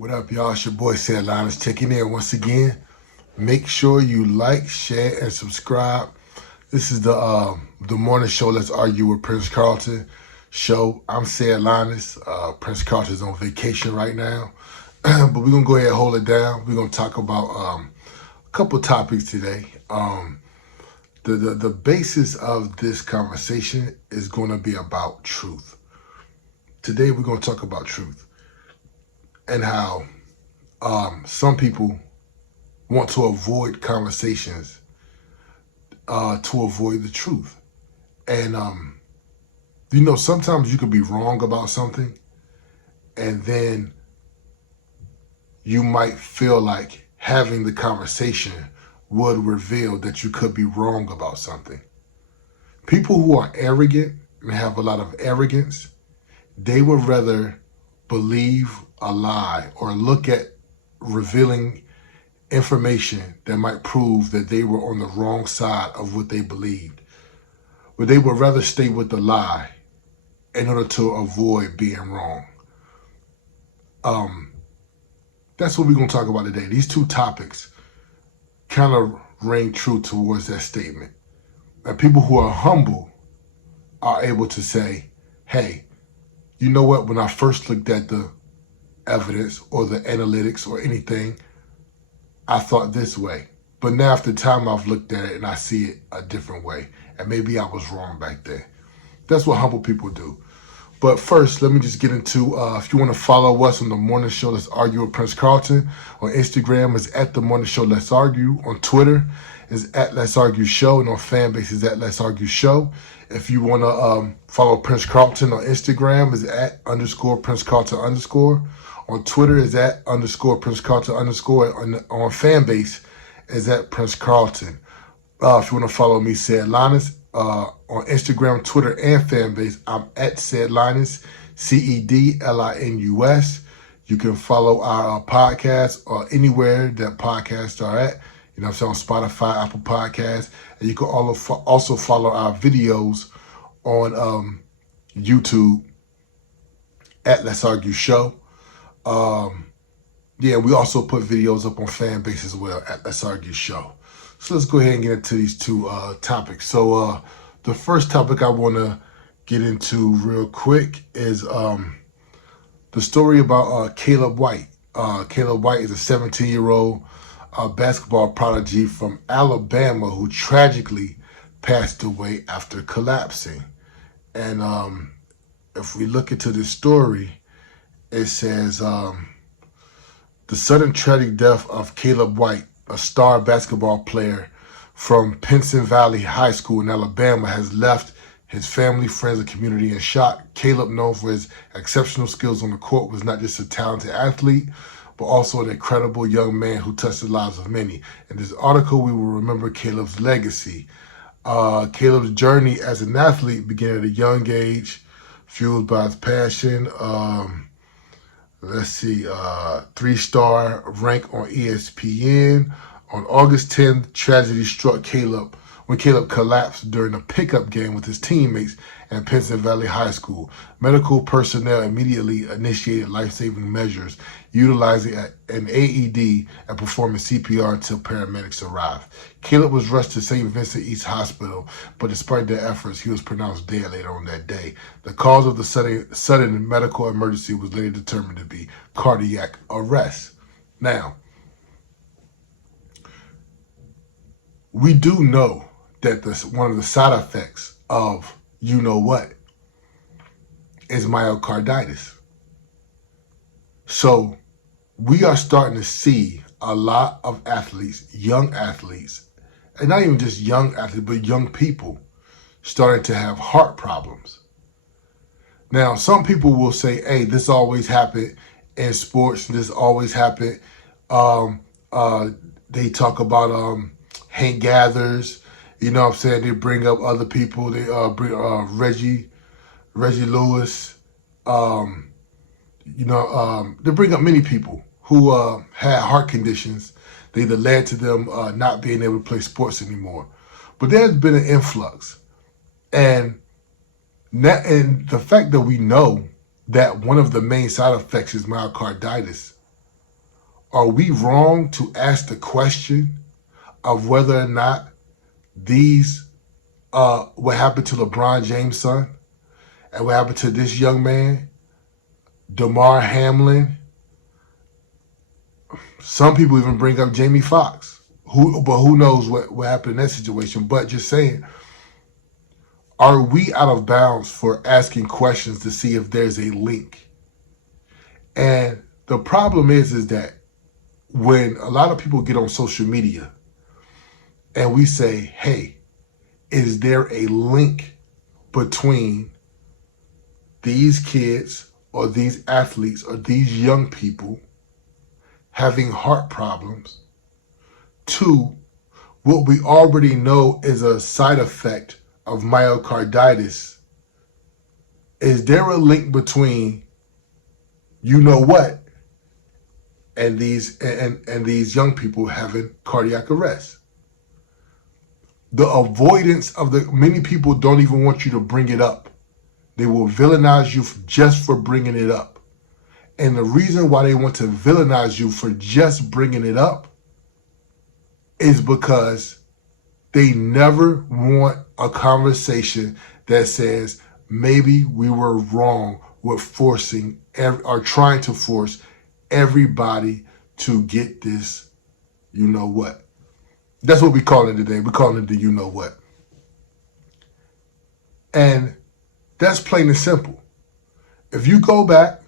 What up, y'all? It's your boy, Sad Linus, checking in once again. Make sure you like, share, and subscribe. This is the morning show, Let's Argue with Prince Carlton show. I'm Sad Linus. Prince Carlton's on vacation right now. But we're going to go ahead and hold it down. We're going to talk about a couple topics today. The basis of this conversation is going to be about truth. Today, we're going to talk about truth. And how some people want to avoid conversations to avoid the truth. And, sometimes you could be wrong about something, and then you might feel like having the conversation would reveal that you could be wrong about something. People who are arrogant and have a lot of arrogance, they would rather believe a lie or look at revealing information that might prove that they were on the wrong side of what they believed. But they would rather stay with the lie in order to avoid being wrong. That's what we're going to talk about today. These two topics kind of ring true towards that statement. And people who are humble are able to say, hey, you know what? When I first looked at the evidence or the analytics or anything, I thought this way. But now after time, I've looked at it and I see it a different way. And maybe I was wrong back then. That's what humble people do. But first, let me just get into, if you want to follow us on the morning show, Let's Argue with Prince Carlton. On Instagram is at the morning show, Let's Argue. On Twitter is at Let's Argue Show. And on FANBASE is at Let's Argue Show. If you want to follow Prince Carlton on Instagram is at _Prince Carlton _. On Twitter is at _Prince Carlton _. On FANBASE is at Prince Carlton. If you want to follow me, Sad Linus, on Instagram, Twitter, and FANBASE, I'm at Sad Linus, CEDLINUS. You can follow our podcast or anywhere that podcasts are at. You know what I'm saying, on Spotify, Apple Podcasts. And you can also follow our videos on YouTube at Let's Argue Show. We also put videos up on FANBASE as well at Let's Argue Show. So let's go ahead and get into these two topics. So the first topic I want to get into real quick is the story about Caleb White. Caleb White is a 17-year-old basketball prodigy from Alabama who tragically passed away after collapsing. And if we look into this story, it says the sudden tragic death of Caleb White, a star basketball player from Pinson Valley High School in Alabama, has left his family, friends, and community in shock. Caleb, known for his exceptional skills on the court, was not just a talented athlete, but also an incredible young man who touched the lives of many. In this article, we will remember Caleb's legacy. Caleb's journey as an athlete began at a young age, fueled by his passion. 3-star rank on ESPN. On August 10th, tragedy struck Caleb when Caleb collapsed during a pickup game with his teammates at Pinson Valley High School. Medical personnel immediately initiated life-saving measures, utilizing an AED and performing CPR until paramedics arrived. Caleb was rushed to St. Vincent East Hospital, but despite their efforts, he was pronounced dead later on that day. The cause of the sudden medical emergency was later determined to be cardiac arrest. Now, we do know that one of the side effects of you know what is myocarditis. So we are starting to see a lot of athletes, young athletes, and not even just young athletes, but young people starting to have heart problems. Now, some people will say, hey, this always happened in sports. This always happened. They talk about Hank Gathers, you know what I'm saying? They bring up other people. They bring Reggie Lewis. They bring up many people who had heart conditions that either led to them not being able to play sports anymore. But there's been an influx, and the fact that we know that one of the main side effects is myocarditis are we wrong to ask the question of whether or not these, what happened to LeBron James' son and what happened to this young man, Damar Hamlin? Some people even bring up Jamie Foxx, but who knows what happened in that situation. But just saying, are we out of bounds for asking questions to see if there's a link? And the problem is that when a lot of people get on social media and we say, hey, is there a link between these kids or these athletes or these young people having heart problems to what we already know is a side effect of myocarditis? Is there a link between you know what and these young people having cardiac arrest? The avoidance of many people don't even want you to bring it up. They will villainize you just for bringing it up. And the reason why they want to villainize you for just bringing it up is because they never want a conversation that says, maybe we were wrong with forcing or trying to force everybody to get this, you know what. That's what we call it today. We call it the you know what. And that's plain and simple. If you go back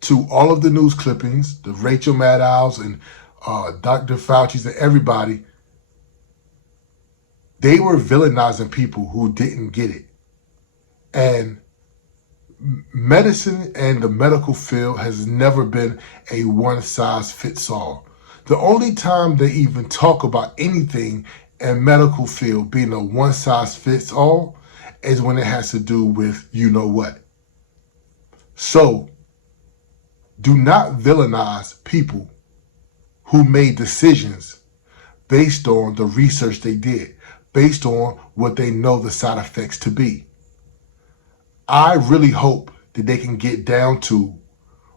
to all of the news clippings, the Rachel Maddow's and Dr. Fauci's and everybody, they were villainizing people who didn't get it. And medicine and the medical field has never been a one-size-fits-all. The only time they even talk about anything in medical field being a one-size-fits-all is when it has to do with you know what. So, do not villainize people who made decisions based on the research they did, based on what they know the side effects to be. I really hope that they can get down to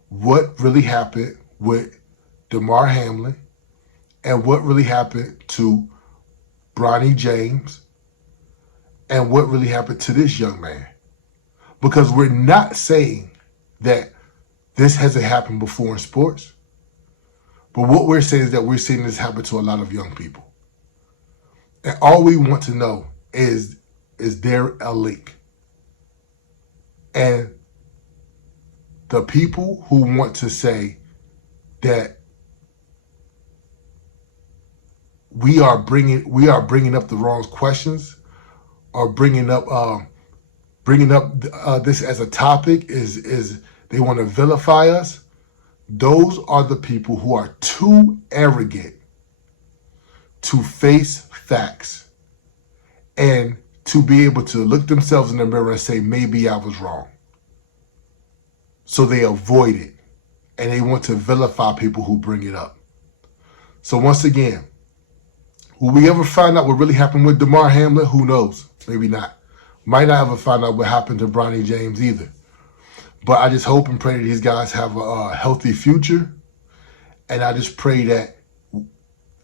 what really happened with Damar Hamlin and what really happened to Bronny James and what really happened to this young man. Because we're not saying that this hasn't happened before in sports, but what we're saying is that we're seeing this happen to a lot of young people. And all we want to know is there a link? And the people who want to say that we are bringing up the wrong questions or bringing up this as a topic is they want to vilify us. Those are the people who are too arrogant to face facts and to be able to look themselves in the mirror and say, maybe I was wrong. So they avoid it and they want to vilify people who bring it up. So once again, will we ever find out what really happened with Damar Hamlin? Who knows? Maybe not. Might not ever find out what happened to Bronny James either. But I just hope and pray that these guys have a healthy future. And I just pray that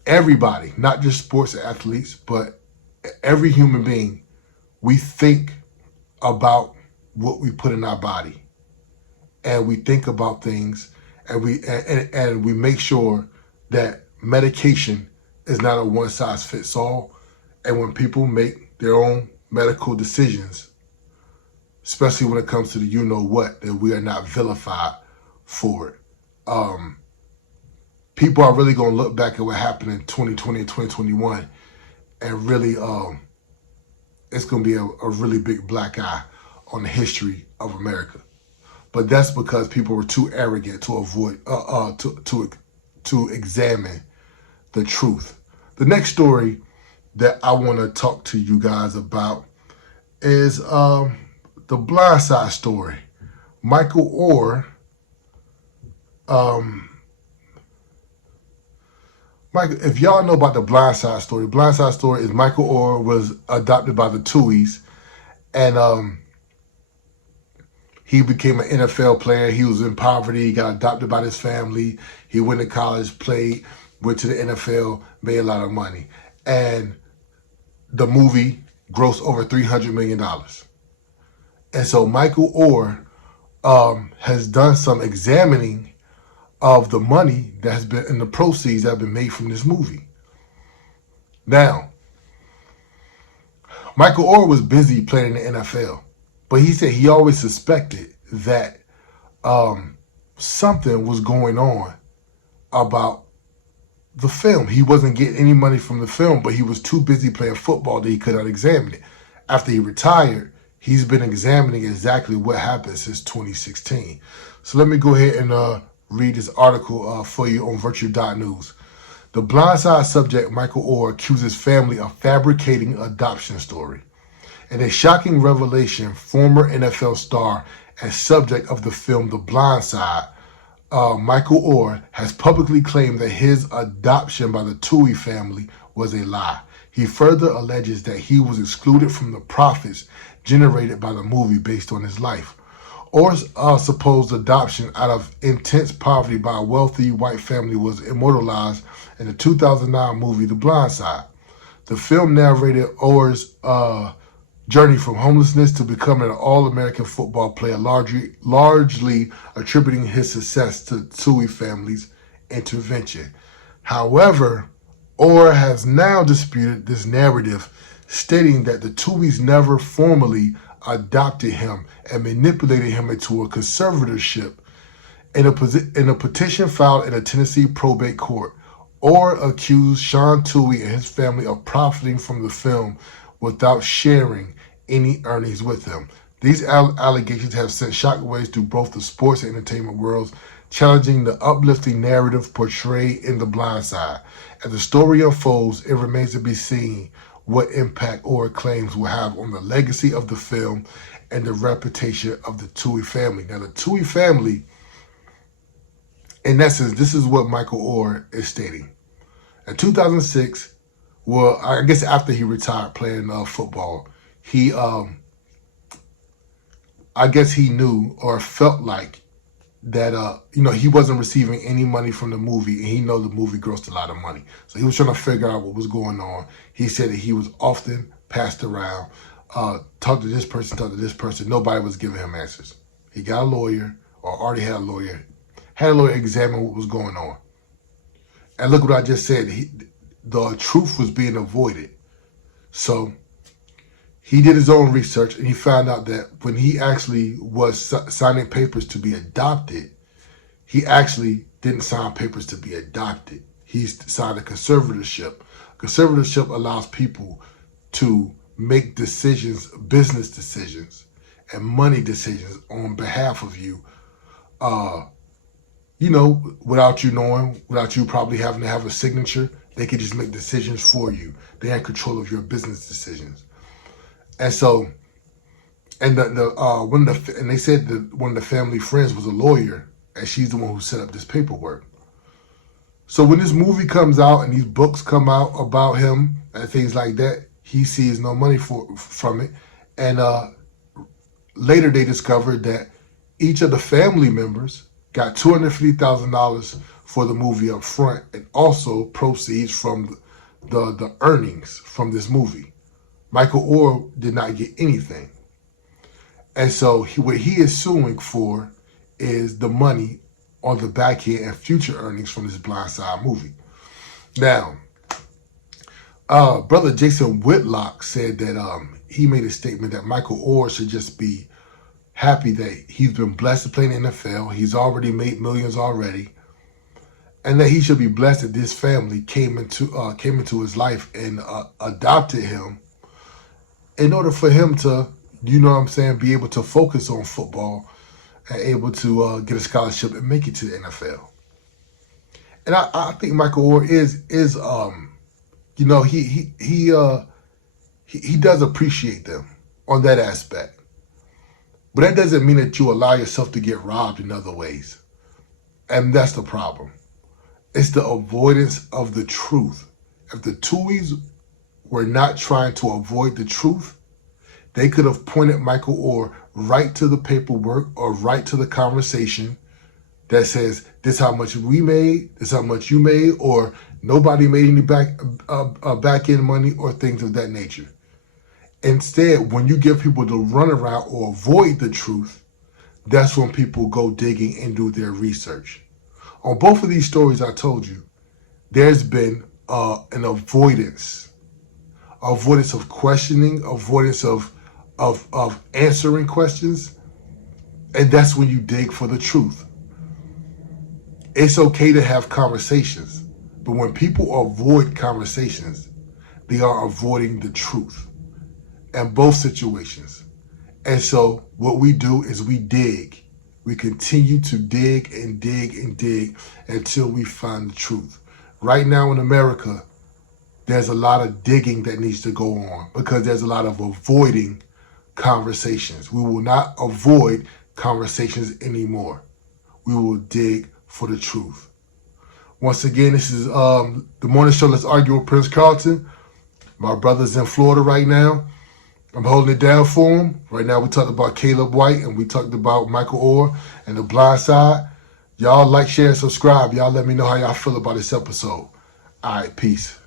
everybody, not just sports athletes, but every human being, we think about what we put in our body. And we think about things and we make sure that medication is not a one-size-fits-all. And when people make their own medical decisions, especially when it comes to the you know what, that we are not vilified for it. People are really going to look back at what happened in 2020 and 2021 and really, it's going to be a really big black eye on the history of America. But that's because people were too arrogant to avoid, to examine the truth. The next story that I want to talk to you guys about is the Blindside story. Michael Oher, if y'all know about the Blindside story is Michael Oher was adopted by the Tuohys, and He became an NFL player. He was in poverty. He got adopted by his family. He went to college, played, went to the NFL, made a lot of money. And the movie grossed over $300 million. And so Michael Oher has done some examining of the money that has been in the proceeds that have been made from this movie. Now, Michael Oher was busy playing in the NFL, but he said he always suspected that something was going on about the film. He wasn't getting any money from the film, but he was too busy playing football that he could not examine it. After he retired, he's been examining exactly what happened since 2016. So let me go ahead and read this article for you on Virtue.news. The Blindside subject Michael Oher accuses family of fabricating adoption story. In a shocking revelation, former NFL star and subject of the film The Blindside, Michael Oher has publicly claimed that his adoption by the Tuohy family was a lie. He further alleges that he was excluded from the profits generated by the movie based on his life. Oher's supposed adoption out of intense poverty by a wealthy white family was immortalized in the 2009 movie The Blindside. The film narrated Oher's journey from homelessness to becoming an All-American football player, largely attributing his success to Tuohy family's intervention. However, Oher has now disputed this narrative, stating that the Tuohys never formally adopted him and manipulated him into a conservatorship. In a petition filed in a Tennessee probate court, Oher accused Sean Tuohy and his family of profiting from the film without sharing any earnings with him. These allegations have sent shockwaves through both the sports and entertainment worlds, challenging the uplifting narrative portrayed in The Blindside. As the story unfolds, it remains to be seen what impact Oher claims will have on the legacy of the film and the reputation of the Tuohy family. Now, the Tuohy family, in essence, this is what Michael Oher is stating. In 2006, well, I guess after he retired playing football, he, I guess he knew or felt like that, he wasn't receiving any money from the movie, and he know the movie grossed a lot of money. So he was trying to figure out what was going on. He said that he was often passed around, talk to this person. Nobody was giving him answers. He got a lawyer, or already had a lawyer examine what was going on. And look what I just said. The truth was being avoided. So he did his own research, and he found out that when he actually was signing papers to be adopted, he actually didn't sign papers to be adopted. He signed a conservatorship. Conservatorship allows people to make decisions, business decisions, and money decisions on behalf of you, without you knowing, without you probably having to have a signature. They could just make decisions for you. They have control of your business decisions. And so, and they said that one of the family friends was a lawyer, and she's the one who set up this paperwork. So when this movie comes out and these books come out about him and things like that, he sees no money from it. And later they discovered that each of the family members got $250,000 for the movie up front, and also proceeds from the earnings from this movie. Michael Oher did not get anything. And so what he is suing for is the money on the back end and future earnings from this Blindside movie. Now, Brother Jason Whitlock said that he made a statement that Michael Oher should just be happy that he's been blessed to play in the NFL. He's already made millions already. And that he should be blessed that this family came into his life and adopted him in order for him to, be able to focus on football and able to get a scholarship and make it to the NFL. And I think Michael Oher he does appreciate them on that aspect. But that doesn't mean that you allow yourself to get robbed in other ways. And that's the problem. It's the avoidance of the truth. If the Tuohys were not trying to avoid the truth, they could have pointed Michael Oher right to the paperwork or right to the conversation that says, this how much we made, this how much you made, or nobody made any back end money, or things of that nature. Instead, when you give people the runaround or avoid the truth, that's when people go digging and do their research. On both of these stories I told you, there's been an avoidance of questioning, avoidance of answering questions, and that's when you dig for the truth. It's okay to have conversations, but when people avoid conversations, they are avoiding the truth in both situations. And so what we do is we dig. We continue to dig and dig and dig until we find the truth. Right now in America, there's a lot of digging that needs to go on because there's a lot of avoiding conversations. We will not avoid conversations anymore. We will dig for the truth. Once again, this is the morning show, Let's Argue with Prince Carlton. My brother's in Florida right now. I'm holding it down for him. Right now we talked about Caleb White and we talked about Michael Oher and The Blind Side. Y'all like, share, and subscribe. Y'all let me know how y'all feel about this episode. All right, peace.